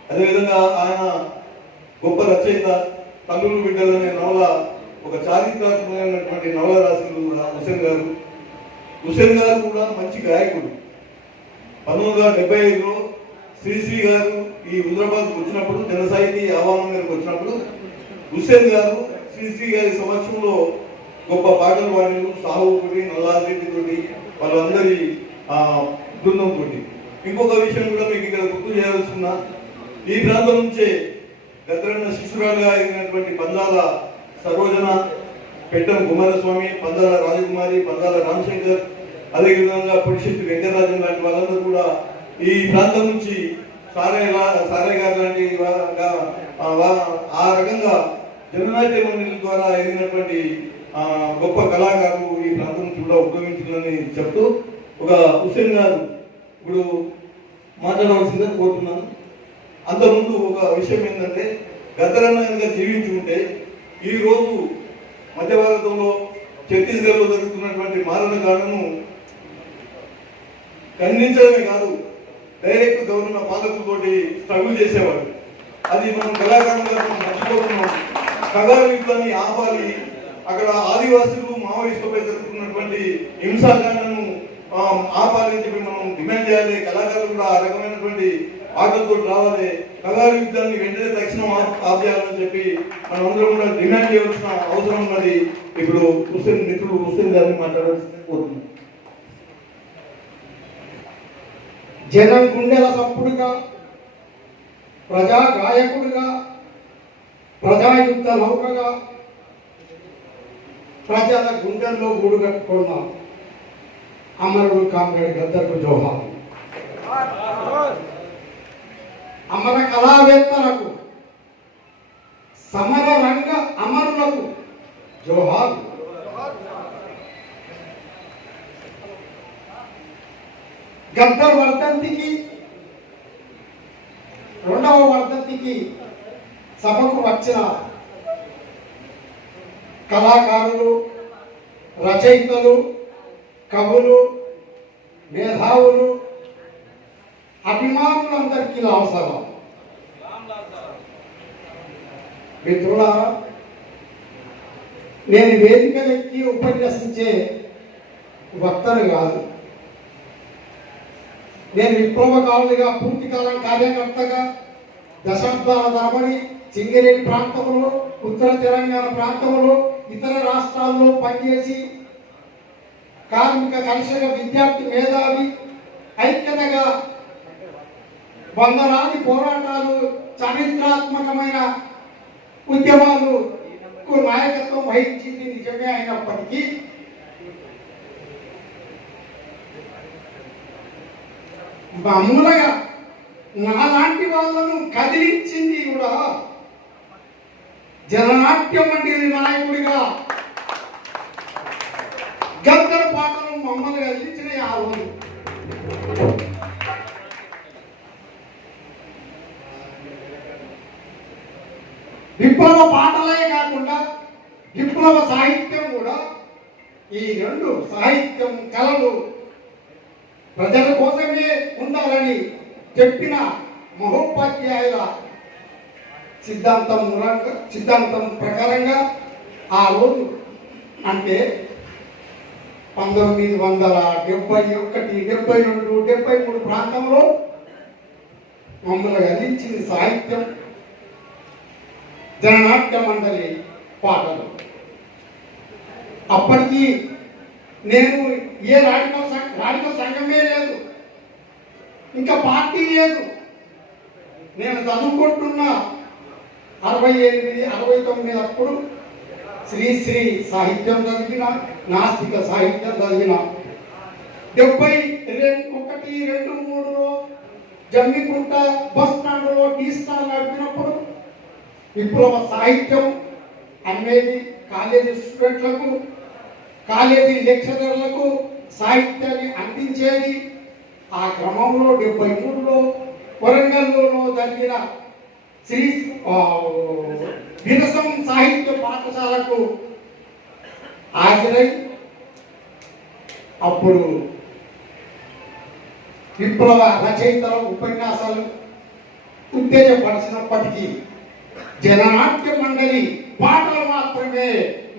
అదేవిధంగా ఆయన గొప్ప రచయిత. తల్లులు బిడ్డలు అనే నవల, ఒక చారిత్రాత్మకమైనటువంటి నవల రాసింది కూడా హుసేన్ గారు. హుసేన్ గారు కూడా మంచి గాయకుడు. 1975లో శ్రీశ్రీ గారు ఈ హైదరాబాద్కు వచ్చినప్పుడు, జనసాహితీ ఆహ్వానం గారికి వచ్చినప్పుడు హుసేన్ గారు శ్రీశ్రీ గారి సమక్షంలో గొప్ప పాటలు పాడిన సాహుతోటి, నల్లారెడ్డి తోటి, వాళ్ళందరి బృందంతో. ఇంకొక విషయం కూడా మీకు ఇక్కడ గుర్తు చేయాల్సిన, ఈ ప్రాంతం నుంచే గద్దరన్న శిష్యురాలుగా అయినటువంటి పందాల సరోజన, పెట్టం కుమారస్వామి, పందాల రాజకుమారి, పందాల రామశంకర్, అదేవిధంగా పురుషిత్ వెంకటరాజన్ లాంటి వాళ్ళందరూ కూడా ఈ ప్రాంతం నుంచి సారయ్య గారు లాంటి ఆ రకంగా జననాట్య మండలి ద్వారా ఎదిగినటువంటి గొప్ప కళాకారులు ఈ ప్రాంతం నుంచి కూడా ఉద్భవించాలని చెప్తూ, ఒక హుసేన్ గారు ఇప్పుడు మాట్లాడవలసిందని కోరుతున్నాను. అంతకుముందు ఒక విషయం ఏంటంటే, గద్దరన్న కనుక జీవించి ఉంటే ఈ రోజు మధ్య భారతంలో ఛత్తీస్గఢ్లో జరుగుతున్నటువంటి మారణకాండను ఖండించడమే కాదు, డైరెక్ట్ గవర్నమెంట్ పాలకులతోటి స్ట్రగుల్ చేసేవాడు. అది మనం కళాకారులుగా మనం మర్చిపోతున్నాం. కగారు యుద్ధాన్ని ఆపాలి, అక్కడ ఆదివాసులు మావోయిస్టులపై జరుగుతున్నటువంటి హింసాకాండను ఆపాలని చెప్పి మనం డిమాండ్ చేయాలి. కళాకారులు కూడా ఆ రకమైనటువంటి ఆటలతో రావాలి. కగారు యుద్ధాన్ని వెంటనే తక్షణం ఆపేయాలని చెప్పి మనం అందరం కూడా డిమాండ్ చేయవలసిన అవసరం ఉన్నది. ఇప్పుడు మిత్రుడు హుసేన్ గారిని మాట్లాడాల్సింది కోరుతున్నాం. జనం గుండెల సప్పుడుగా, ప్రజా గాయకుడిగా, ప్రజాయుద్ధ నౌకగా, ప్రజల గుండెల్లో గూడు కట్టుకున్న అమరుడు కామ్రేడ్ గద్దర్కు జోహార్. అమర కళావేత్తలకు, సమర రంగ అమరులకు జోహార్. గద్దర్ వర్ధంతికి, 2వ వర్ధంతికి సభకు వచ్చిన కళాకారులు, రచయితలు, కవులు, మేధావులు, అభిమానులందరికీ అవసరం. మిత్రులారా, నేను వేదికలెక్కి ఉపన్యసించే వక్తను కాదు. నేను విప్లవకారుడిగా, పూర్తికాలం కార్యకర్తగా దశాబ్దాల తరబడి సింగరేణి ప్రాంతంలో, ఉత్తర తెలంగాణ ప్రాంతంలో, ఇతర రాష్ట్రాల్లో పనిచేసి కార్మిక, కర్షక, విద్యార్థి, మేధావి ఐక్యతగా వందలాది పోరాటాలు, చారిత్రాత్మకమైన ఉద్యమాలకు నాయకత్వం వహించింది నిజమే అయినప్పటికీ మామూలుగా నాలాంటి వాళ్ళను కదిలించింది కూడా జననాట్య మండలి నాయకుడిగా గద్దర్ పాటలు మమ్మల్ని కదిలించినాయి. ఆ రోజు విప్లవ పాటలే కాకుండా విప్లవ సాహిత్యం కూడా, ఈ 2 సాహిత్యం, కళలు ప్రజల కోసమే ఉండాలని చెప్పిన మహోపాధ్యాయుల సిద్ధాంతం ప్రకారంగా ఆ రోజు అంటే 1971, 72, 73 ప్రాంతంలో మమ్మల్ని అందించింది సాహిత్యం, జననాట్య మండలి పాటలు. అప్పటికి నేను ఏ రాడికల్ సంఘమే లేదు, ఇంకా పార్టీ లేదు. నేను చదువుకుంటున్న 68, 69 అప్పుడు శ్రీశ్రీ సాహిత్యం చదివిన, నాస్తిక సాహిత్యం చదివిన. 71, 2, 3లో జమ్మికుంట బస్ స్టాండ్లో టీ స్టాల్ నడిపినప్పుడు విప్లవ సాహిత్యం అమ్మేది. కాలేజీ స్టూడెంట్లకు, కాలేజీ లెక్చరర్లకు సాహిత్యాన్ని అందించేది. ఆ క్రమంలో 73లో వరంగల్లో జరిగిన శ్రీ విరసం సాహిత్య పాఠశాలకు హాజరై అప్పుడు విప్లవ రచయితల ఉపన్యాసాలు ఉత్తేజపరిచినప్పటికీ జననాట్య మండలి పాటలు మాత్రమే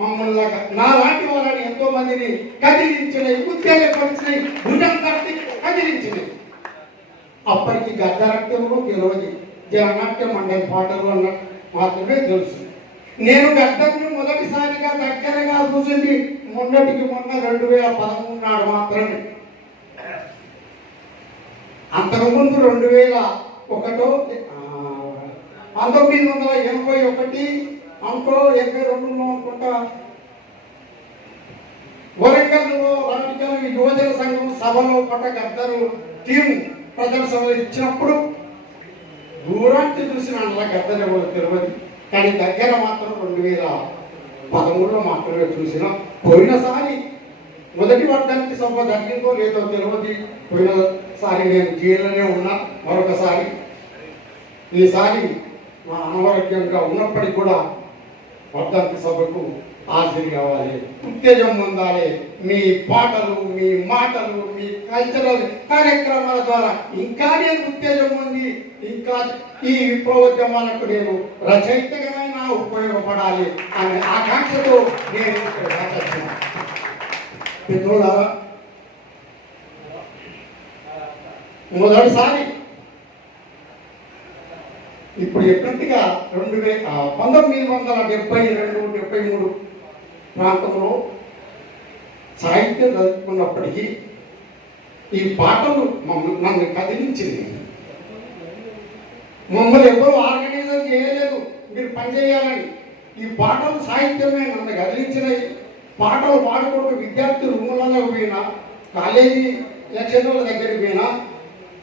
మమ్మల్ని, నాలాంటి వాళ్ళని ఎంతో మందిని కదిలించినాయి, ఉత్తేజపరిచినాయి, భుజం తట్టి కదిలించినాయి. అప్పటికి గద్దనాట్యంలో తెలియదు, జననాట్య మండలి పాటలు అన్న మాత్రమే తెలుసు. నేను గద్దర్ని మొదటిసారిగా దగ్గరగా చూసింది మొన్నటికి మొన్న 2013 నాడు మాత్రమే. అంతకుముందు 2001, 1981 అనుకో 82లో అనుకుంటా వరంగల్లో రాజకీయ యువజన సంఘం సభలో పట్ట గద్దరు టీం ప్రదర్శనలు ఇచ్చినప్పుడు దూరానికి చూసిన అలా గద్దరు ఎవరు తెలియదు, కానీ దగ్గర మాత్రం 2013లో మాత్రమే చూసిన. పోయినసారి మొదటి వర్గానికి సభ జరిగిందో లేదో తెలియదు. పోయినసారి నేను జైల్లోనే ఉన్నా, మరొకసారి ఈసారి మా అనారోగ్యంగా ఉన్నప్పటికీ కూడా వర్ధంతి సభకు హాజరు కావాలి, ఉత్తేజం పొందాలి. మీ పాటలు, మీ మాటలు, మీ కల్చరల్ కార్యక్రమాల ద్వారా ఇంకా నేను ఉత్తేజం పొంది ఇంకా ఈ విప్లవోద్యమాలకు నేను రచయితగానైనా ఉపయోగపడాలి అనే ఆకాంక్షతో నేను మిత్రులారా, మొదటిసారి ఇప్పుడు ఎప్పటిగా 1972, 73 ప్రాంతంలో సాహిత్యం చదువుకున్నప్పటికీ ఈ పాటలు నన్ను కదిలించింది. మమ్మల్ని ఎవరు ఆర్గనైజర్ చేయలేదు, మీరు పనిచేయాలని. ఈ పాటలు సాహిత్యమే నన్ను కదిలించినాయి. పాటలు పాడుకుంటూ విద్యార్థి రూములలో పోయినా, కాలేజీ లెక్చరర్ల దగ్గరికి పోయినా,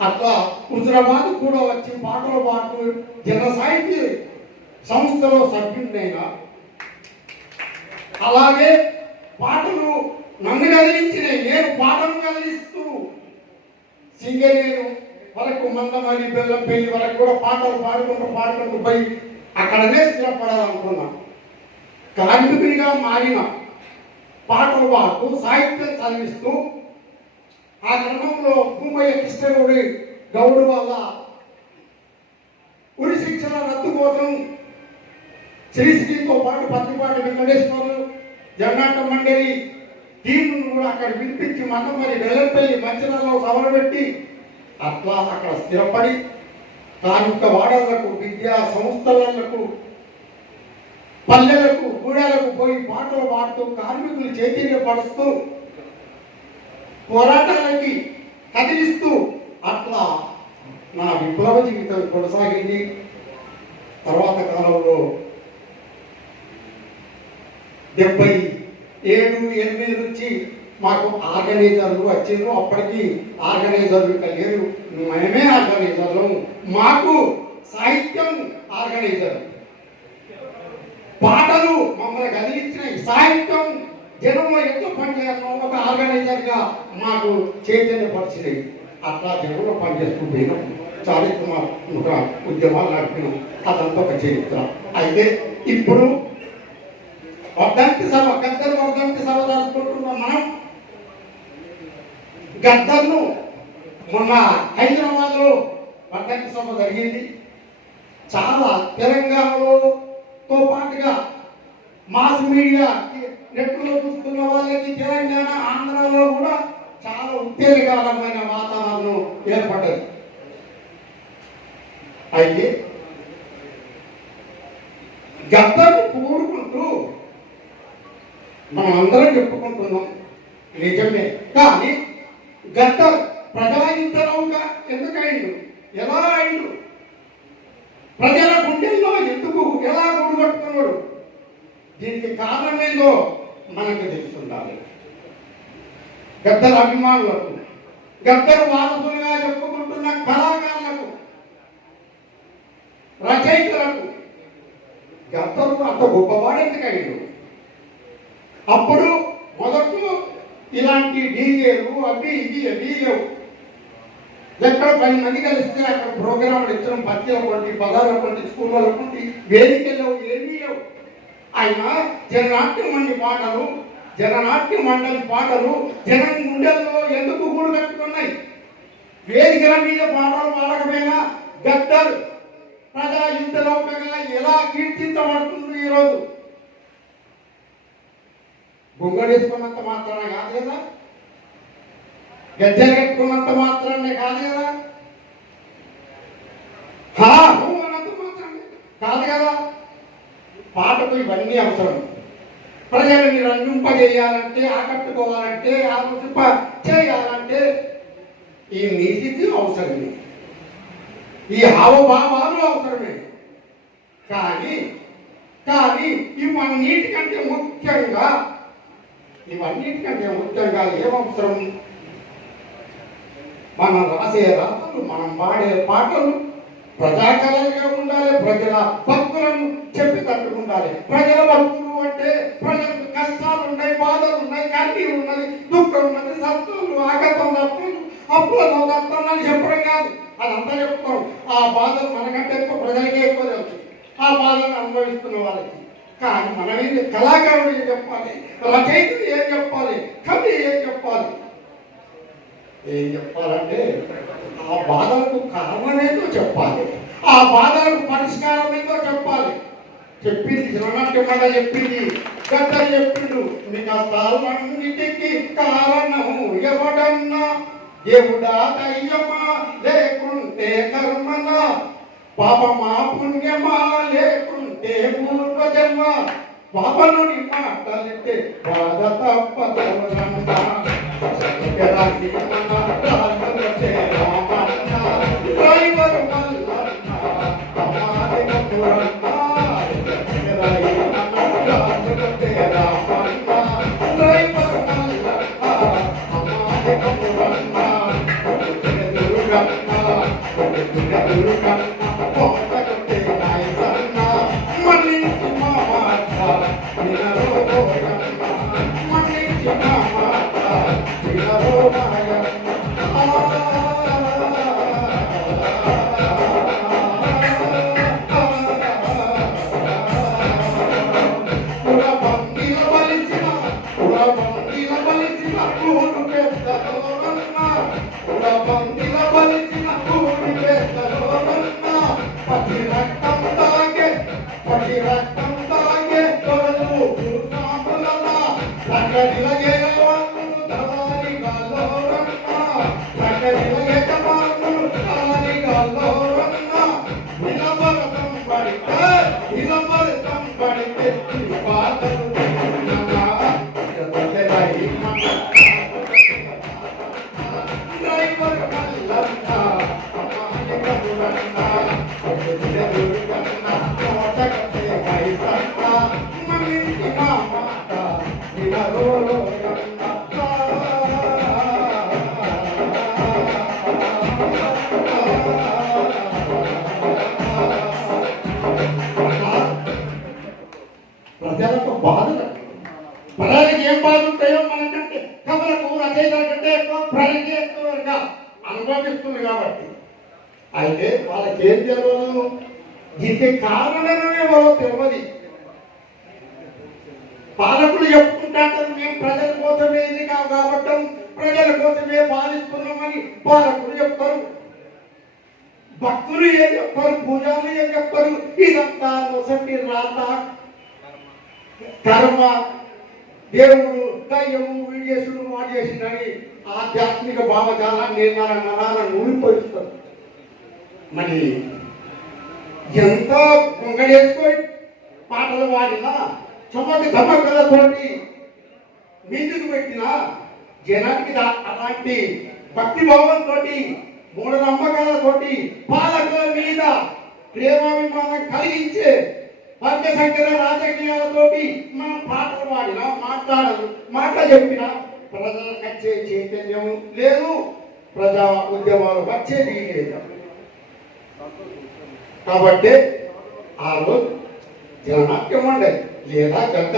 అట్లా హుజరాబాద్ కూడా వచ్చి పాటలు పాడుతూ జన సాహిత్య సంస్థలో సభ్యుడినైనా. అలాగే పాటలు నన్ను కదిలించినాయి. నేను పాటలు కదిలిస్తూ సింగరేణు వరకు, మందమరి బెల్లంపల్లి వరకు కూడా పాటలు పాడుకుంటూ పోయి అక్కడనే స్థిరపడాలనుకున్నా. కార్మికునిగా మారిన పాటలు పాడుతూ సాహిత్యం చదివిస్తూ ఆ క్రమంలో భూమయ్య కృష్ణగౌడి గౌడు వల్ల ఉరి శిక్షణ రద్దు కోసం శ్రీశ్రీతో పాటు పత్తిపాటి వెంకటేశ్వరులు జగన్నాట మండలి టీంను కూడా అక్కడ పిలిపించి మందమరి బెల్లంపల్లి మంచిలలో సభలు పెట్టి అట్లా అక్కడ స్థిరపడి కార్మిక వాడలకు, విద్యా సంస్థలకు, పల్లెలకు, గూడాలకు పోయి పాటలు పాడుతూ కార్మికులు చైతన్యపరుస్తూ పోరాటాలకి కదిలిస్తూ అట్లా నా విప్లవ జీవితం కొనసాగింది. తర్వాత కాలంలో 77-8 నుంచి మాకు ఆర్గనైజర్లు వచ్చిండ్రు. అప్పటికి ఆర్గనైజర్లు లేరు, మేమే ఆర్గనైజర్లు. మాకు సాహిత్యం ఆర్గనైజర్, పాటలు మమ్మల్ని కదిలించినాయి. సాహిత్యం జనంలో ఎట్లా పనిచేయాలో ఒక ఆర్గనైజర్గా మాకు చైతన్యపరిచినాయి. అట్లా జనంలో పనిచేస్తూ పోయినాం. చారిత్రాత్మక ఉద్యమాలు నడిపినాం. అదంతా ఒక చరిత్ర. అయితే ఇప్పుడు వర్ధంతి సభ, గద్దర్ వర్ధంతి సభ జరుపుకుంటున్నాం మనం. గద్దర్ను మొన్న హైదరాబాద్లో వర్ధంతి సభ జరిగింది. చాలా తెలంగాణతో పాటుగా మాస్ మీడియా నెట్లో చూస్తున్న వాళ్ళకి తెలంగాణ, ఆంధ్రాలో కూడా చాలా ఉత్తేజకరమైన వాతావరణం ఏర్పడ్డది. అయితే గద్దర్ను కోరుకుంటూ మనం అందరం చెప్పుకుంటున్నాం, నిజమే. కానీ గద్దర్ ప్రజాయుద్ధంగా ఎందుకైండు, ఎలా అయిండు, ప్రజల గుండెల్లో ఎందుకు ఎలా గుడిగట్టుకున్నాడు, దీనికి కారణమేందో మనకు తెలుస్తుండాలి. గద్దర్ అభిమానులకు, గద్దర్ వారసులుగా చెప్పుకుంటున్న కళాకారులకు, రచయితలకు గద్దరు అంత గొప్పవాడు ఎందుకైండు? అప్పుడు మొదట్లో ఇలాంటి డీజేలు అవి లేవు. ఎక్కడ 10 మంది కలిస్తే అక్కడ ప్రోగ్రాంలు ఇచ్చడం, పత్రికల కొంటి, పదాల కొంటి, స్కూళ్ళ కొంటి, వేదికలు ఏమీ లేవు. ఆయన జననాట్య పాటలు, జననాట్య మండలి పాటలు జనం గుండెల్లో ఎందుకు గూడు కట్టుకున్నాయి? వేదికల మీద పాటలు పాడకపోయినా గద్దర్ ప్రజా యుద్ధలోకగా ఎలా కీర్తించబడుతుంది ఈరోజు? గుంగడేసుకున్నంత మాత్రాన కాదు కదా, గజ్జలు కట్టుకున్నంత మాత్రానే కాదు కదా, అన్నంత మాత్రమే కాదు కదా. పాటకు ఇవన్నీ అవసరం. ప్రజలని రంజింపజేయాలంటే, ఆకట్టుకోవాలంటే, ఆలోచింప చేయాలంటే ఈ నీతి అవసరమే, ఈ హావభావాలు అవసరమే. కానీ ఇవన్నిటికంటే ముఖ్యంగా ఏమవసరం? మనం రాసే రాతలు, మనం పాడే పాటలు ప్రజాకళలుగా ఉండాలి. ప్రజల భక్తులను చెప్పి తట్టుకుండాలి. ప్రజల భక్తులు అంటే ప్రజలకు కష్టాలు ఉన్నాయి, బాధలు ఉన్నాయి, కన్నీళ్ళు ఉన్నది, దుఃఖం ఉన్నది, సత్తులు, ఆగతం, అప్పులతో దత్తాలని చెప్పడం కాదు, అదంతా చెప్తాం. ఆ బాధలు మనకంటే ఎక్కువ ప్రజలకే ఎక్కువ తెలుసు, ఆ బాధను అనుభవిస్తున్న వాళ్ళకి. కానీ మనం ఏది, కళాకారుడు ఏం చెప్పాలి, రచయితలు ఏం చెప్పాలి, కవి ఏం చెప్పాలి? ఏం చెప్పాలంటే ఆ బాధలకు కారణమేందో చెప్పాలి, ఆ బాధలకు పరిష్కారం ఏందో చెప్పాలి. చెప్పింది జననాట్యమన్న చెప్పింది, గద్దర్ చెప్పిండు, నీ కష్టాలన్నిటికీ కారణం ఎవడన్నా, దేవుడా దయ్యమా లేకుంటే కర్మనా, పాపమా పుణ్యమా లేకుంటే పూర్వజన్మ, పాపనుని మాటలితే బాధ తప్పదవరన్నా, ప్రజలకు బాధలు ప్రజలకు ఏం బాధ ఉంటాయో మనకంటే కథలకు రచయితల కంటే ఎక్కువ ప్రజలకి ఎక్కువగా అనుభవిస్తుంది కాబట్టి అయితే వాళ్ళకి ఏం తెలియదు దీనికి కారణమే వాళ్ళకి తెలియదు పాలకులు చెప్పుకుంటారు మేము ప్రజల కోసమే ఇది కాబట్టి ప్రజల కోసమే పాలిస్తున్నామని పాలకులు చెప్తారు భక్తులు ఏం చెప్తారు పూజలు ఏం చెప్తారు ఇదంతా నొసటి రాత కర్మ దేవుడు దయ్యము వీడేసుడు వాడు చేసిందని ఆధ్యాత్మిక భావజాలాన్ని నిర్ణయాలను నూరిపోయిస్తారు మరి ఎంతో కొంగడేసుకొని పాటలు పాడినా చమటి ధమకలతోటి మీదికి పెట్టిన జనానికి అలాంటి భక్తి భావంతో మూఢనమ్మకాలతోటి పాలకుల మీద ప్రేమాభిమానం కలిగించే వర్గ సంఖ్యల రాజకీయాలతోటి మనం పాటలు పాడినా మాట చెప్పినా ప్రజలకు వచ్చే చైతన్యం లేదు, ప్రజా ఉద్యమాలు వచ్చేది లేదు. కాబట్టి ఆ రోజు జననాట్యం ఉండే లేదా గద్ద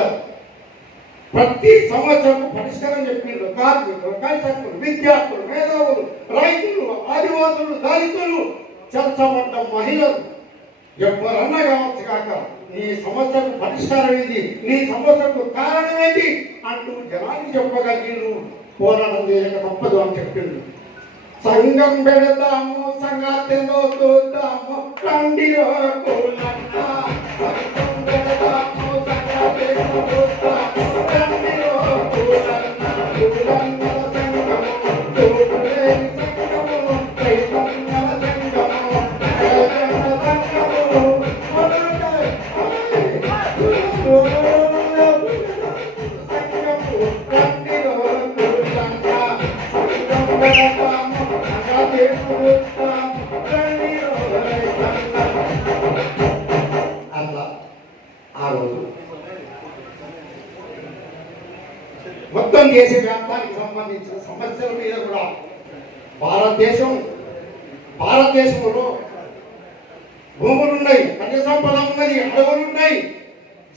ప్రతి సమస్యకు పరిష్కారం చెప్పిండ్రు. కార్మికులు, కర్షకులు, విద్యార్థులు, మేధావులు, రైతులు, ఆదివాసులు, దళితులు, చర్చబడ్డ మహిళలు ఎవరన్నా కావచ్చు కాక నీ సమస్యకు పరిష్కారం ఏంది, నీ సమస్యకు కారణం ఏంటి అంటూ జనానికి చెప్పగలిగిన పోరాటం చేయక తప్పదు అని చెప్పిండు. సంఘం పెడతాము సంగతిలో చూద్దాము రండిలో కూలన్నా, సంఘం పెడతాము సంగతిలో చూద్దాము రండిలో కూలన్నా, కూలన్నా సంఘము చూడలేని సంఘము చైతన్య సంఘము అట్లా ఆ రోజు మొత్తం దేశ వ్యాప్తానికి సంబంధించిన సమస్యల మీద కూడా భారతదేశంలో భూములు ఉన్నాయి, ఖనిజ సంపద ఉన్నది, అడవులు ఉన్నాయి,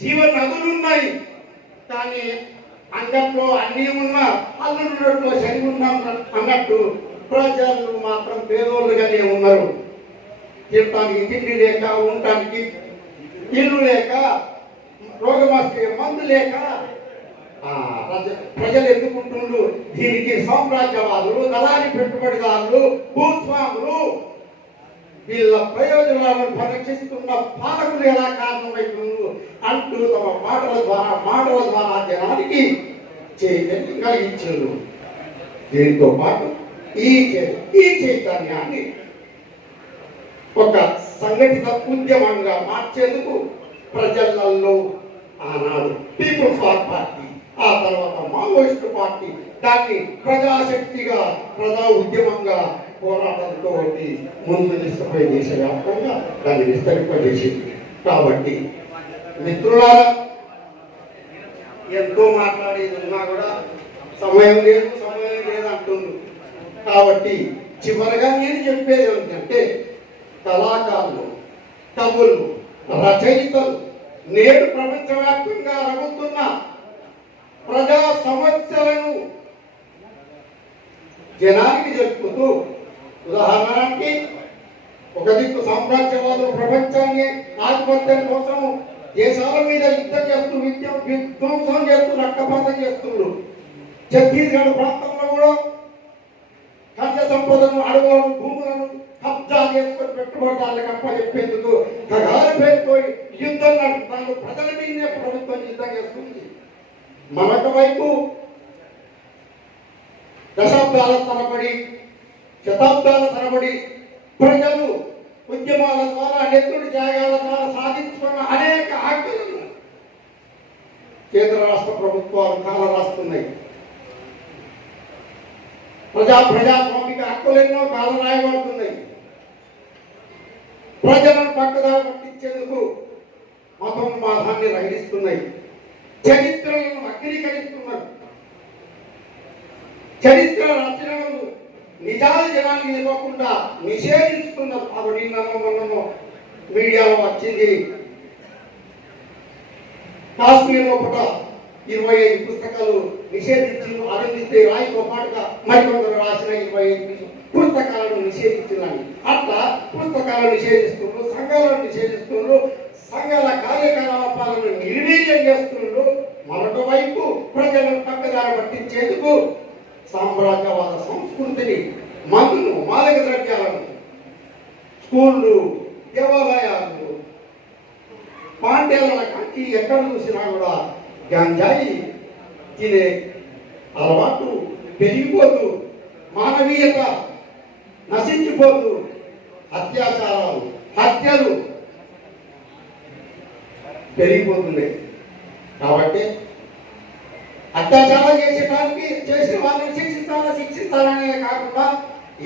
జీవ నదులు ఉన్నాయి. కానీ అంగట్లో అన్నీ ఉన్నా అల్లున్నట్లో శని ఉన్నాం అన్నట్టు ప్రజలు మాత్రం పేదోళ్ళుగానే ఉన్నారు. తినటానికి తిండి లేక, ఉండటానికి ఇల్లు లేక, రోగమస్తే మందు లేక ప్రజలు ఎందుకుంటున్నారు. దీనికి సామ్రాజ్యవాదులు, దళారీ పెట్టుబడిదారులు, భూస్వాములు వీళ్ళ ప్రయోజనాలను పరీక్షిస్తున్న పాలకులు ఎలా కారణమవుతున్నారు అంటూ తమ మాటల ద్వారా జనానికి చైతన్యం కలిగించారు. దీంతో పాటు ఈ చైతన్యాన్ని ఒక సంఘటిత ఉద్యమంగా మార్చేందుకు ప్రజలలో ఆనాడు పీపుల్స్ వార్ పార్టీ, ఆ తర్వాత మావోయిస్టు పార్టీ, దాన్ని ప్రజాశక్తిగా ప్రజా ఉద్యమంగా పోరాటంతో ముందు తీసుకుపోయి దేశవ్యాప్తంగా దాన్ని విస్తరింపజేసింది. కాబట్టి మిత్రులారా, ఎంతో మాట్లాడేది ఉన్నా కూడా సమయం లేదు అంటుంది. కాబట్టి చివరిగా నేను చెప్పేది ఏమిటంటే, కళాకారులు, కవులు, రచయితలు నేడు ప్రపంచవ్యాప్తంగా రగుతున్న ప్రజా సమస్యలను జనానికి చెప్పుతూ, ఉదాహరణకి ఒక దిక్కు సామ్రాజ్యవాదులు ప్రపంచాన్ని ఆధిపత్యం కోసం దేశాల మీద యుద్ధం చేస్తూ విధ్వంసం చేస్తూ రక్తపాతం చేస్తున్నారు. ఛత్తీస్గఢ్ ప్రాంతంలో కూడా ఖనిజ సంపదను, అడవులను, భూములను కబ్జా చేసుకొని పెట్టుబడిదారులకు అప్పచెప్పేందుకు కగాలి పేరుతో యుద్ధం నడుపుతారు. ప్రజల మీదనే ప్రభుత్వం యుద్ధం చేస్తుంది. మరొక వైపు దశాబ్దాల తరబడి, శతాబ్దాల తరబడి ప్రజలు ఉద్యమాల ద్వారా, నెత్తుడి త్యాగాల ద్వారా సాధించుకున్న అనేక హక్కులను కేంద్ర రాష్ట్ర ప్రభుత్వాలు కాలరాస్తున్నాయి. ప్రజాస్వామిక హక్కులెన్నో కాలరాయబడుతున్నాయి. ప్రజలను పక్కదారి పట్టించేందుకు మతోన్మాదాన్ని రగిలిస్తున్నాయి. చరిత్రలను వక్రీకరిస్తున్నారు. చరిత్ర రచనలు నిజాలు జనానికి ఇవ్వకుండా నిషేధిస్తున్నారు. అది నిన్నో మీడియాలో వచ్చింది. కాశ్మీర్ లోపల 25 పుస్తకాలు నిషేధించి అరుంధిస్తే రాయితో పాటుగా మరికొందరు రాసిన 25 పుస్తకాలను నిషేధించిందని. అట్లా పుస్తకాలను నిషేధిస్తున్నారు, సంఘాలను నిషేధిస్తున్నారు, సంఘాల కార్యకలాపాలను నిర్వీర్యం చేస్తున్నారు. మరొక వైపు ప్రజలను పక్కదారి పట్టించేందుకు సామ్రాజ్యవాద సంస్కృతిని, మందును, మాదక ద్రవ్యాలను, స్కూళ్ళు, దేవాలయాలు, పాండ్యాల కంటి ఎక్కడ చూసినా కూడా గంజాయి తినే అలవాటు పెరిగిపోతూ, మానవీయత నశించిపోతూ, అత్యాచారాలు, హత్యలు పెరిగిపోతున్నాయి. కాబట్టి అత్యాచారం చేసిన వాళ్ళని శిక్షించాలనే కాకుండా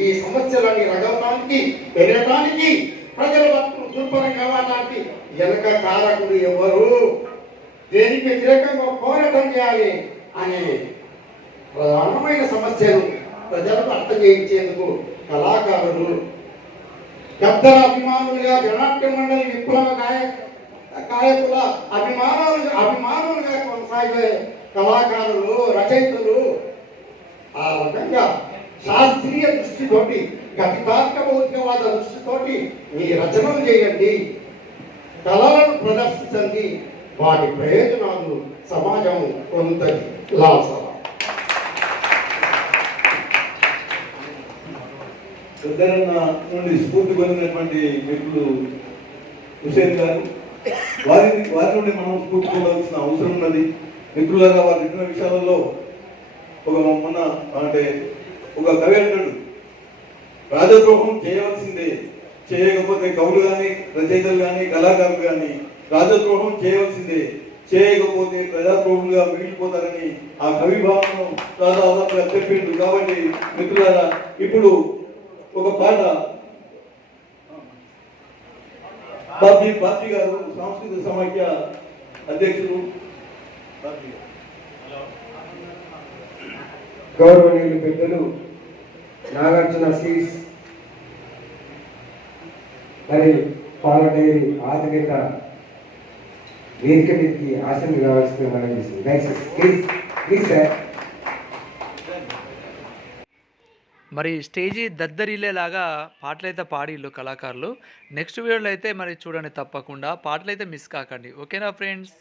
ఈ సమస్యలన్నీ రగవటానికి, పెరగటానికి, ప్రజల బతుకులు దుర్భరం కావడానికి వెనక కారకులు ఎవరు, దేనికి వ్యతిరేకంగా పోరాటం చేయాలి అనే ప్రధానమైన సమస్యను ప్రజలకు అర్థం చేయించేందుకు కళాకారులు, పెద్దల అభిమానులుగా, జనాట్య మండలి విప్లవ గాయకుల అభిమానులుగా కొనసాగే కళాకారులు, రచయితలు ఆ రకంగా శాస్త్రీయ దృష్టితోటి, గతితాత్మక భౌతికవాద దృష్టితోటి మీ రచనలు చేయండి, కళలను ప్రదర్శించండి. వాటి ప్రయోజనాలు సమాజం పొందుతుంది. లాసల పెద్దన్న నుండి స్ఫూర్తి పొందినటువంటి వ్యక్తులు హుసేన్ గారు, వారి నుండి మనం స్ఫూర్తి పొందాల్సిన అవసరం ఉన్నది. మిత్రులారా, వారు చెప్పిన విషయాలలో మొన్న అంటే ఒక కవి అంటాడు, రాజద్రోహం చేయవలసిందే, చేయకపోతే కవులు కానీ, రచయితలు కానీ, కళాకారులు కానీ రాజద్రోహం చేయవలసిందే, చేయకపోతే ప్రజాద్రోహులుగా మిగిలిపోతారని ఆ కవి భావనను దాదాపుగా చెప్పిండు. కాబట్టి మిత్రులారా, ఇప్పుడు ఒక పాట బాబ్జీ గారు, సాంస్కృతిక సమాఖ్య అధ్యక్షులు, గౌరవనీయులు పెద్దలు నాగార్జున సీడ్స్ మరి పాల డైరీ ఆధునిక వేదిక మీదకి ఆసనం కావాల్సిన మనం చేసింది. దయచేసి ప్లీజ్ సార్. మరి స్టేజీ దద్దరిల్లేలాగా పాటలైతే పాడిళ్ళు కళాకారులు. నెక్స్ట్ వీడియోలో అయితే మరి చూడండి, తప్పకుండా పాటలైతే మిస్ కాకండి. ఓకేనా ఫ్రెండ్స్?